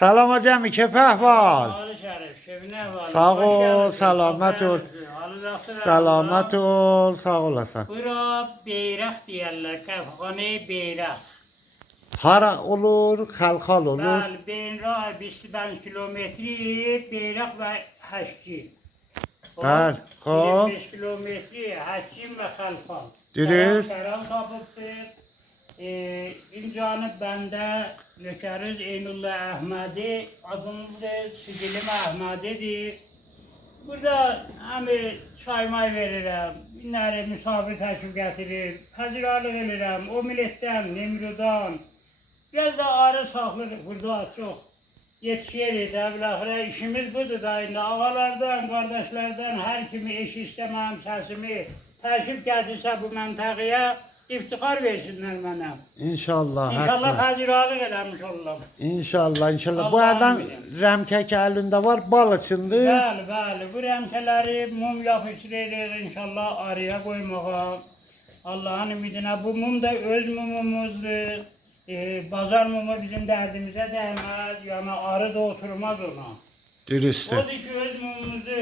Salam hocam, keyif ahval? Ali Şerif, şevine var. Sağ Hoş ol, geldiniz. selamet ol. Selamet ol, sağ olasın. Bura Beyrak deyərlər, Qəfqanı Beyrak. Hara olur, xalxal olur. Bəli, Beynra 25 kilometri, Beyrak və Həşki. Bəli, xoş. 25 kilometri, Həşkim və Xəlfal. Dürüst. Qərar tapıbdır. İmcanı bəndə nökəriz Eynullah Əhmədi, adımız da Sigilim Əhmədidir. Burada həmi çaymay verirəm, günləri misafir təşrif gətirir, təziralıq edirəm, o millətdən, Nemrudan. Biraz da arı saxlırıq burada çox. Yetişirik də, biləxirə işimiz budur da, indi ağalardan, qardaşlardan hər kimi eşitsə mənim səsimi təşrif gətirsə bu məntəqəyə, İftixar versinlər mənə. İnşallah. İnşallah xəciralıq eləmiş olalım. İnşallah, inşallah. Bu Allah'ım yerden bilir. remkek elinde var, bal içinde. Bəli, bəli. Bu rəmkələri mum yapışdırırıq inşallah araya qoymağa. Allah'ın ümidinə. Bu mum da öz mumumuzdur. Bazar mumu bizim dərdimizə dəyməz. Yəni arı da oturmaz ona. Dürüst. Odur ki, öz mumumuzu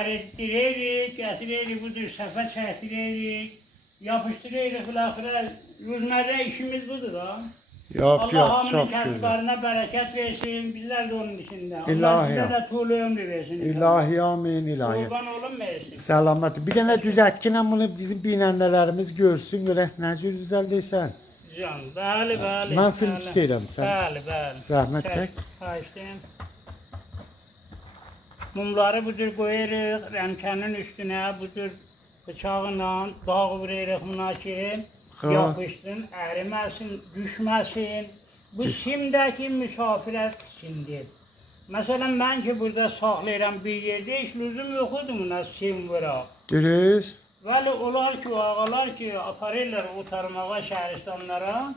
əriddiririk, gətiririk, budur, səfə çəkdiririk. Yapışdırırıq, biləxirə, yüzmərdə işimiz budur da. Yok Allah yok, hamının çok güzel. kəsblərine bərəkət versin, bizlər də onun içində. Allah İlahi sizə ya. də tuğlu ömrü versin. İlahi amin ilahi. Qurban olun versin. Selamet. Bir tane düzeltkine bunu bizim binendelerimiz görsün, göre ne cür düzeldiysen. Can, bəli, bəli. Ben film bəli. çəkirəm, sən Bəli, bəli. zəhmət çək. Xahişdən. Mumları bu cür qoyuruq, rəmkənin üstünə, bu cür bıçağla dağ vururuq buna ki, Ha. yapışsın, əriməsin, düşməsin. Bu simdəki misafirət simdir. Məsələn, mən ki burada saxlayıram bir yerdə, heç lüzum yoxudur buna sim vuraq. Dürüst. Vəli olar ki, o ağalar ki, aparırlar otarmağa şəhristanlara,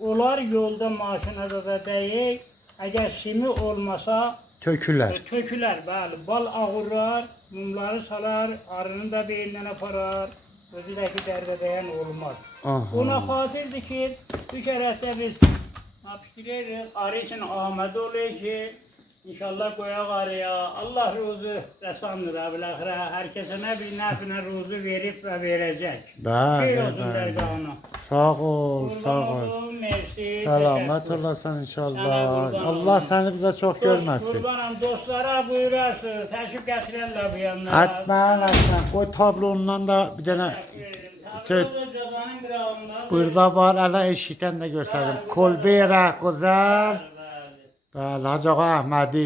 onlar yolda maşınada da deyil, əgər simi olmasa, Töküler. tökülər, bəli, bal ağurlar, mumları salar, arını da beyindən aparar, özü də ki, dərbədəyən olmaz. Aha. Ona xatirdir ki, bir kərətdə biz yapışdırırıq, arı üçün Ahməd olur ki, İnşallah qoyaq araya, Allah ruzu rəsandır, biləxirə, hər kəsə nə bir nəfinə ruzu verib və verəcək. Bəli, Xeyr olsun bəli. dərgahına. Sağ ol, sağ ol. Qurban olun, mersi, Selamet təşəkkür. olasın inşallah. Sana kurban Allah olsun. seni bize çok görmesin. Qurbanım, dostlara buyurarsın, təşrif gətirərlər bu yanına. Atman, atman. Koy tablondan da bir tane Təbii cəzanın qırağında. burada var. Hala eşikten de gösterdim. Kolbeyra, Kozer. Bəli, Hacı Ağa Əhmədi.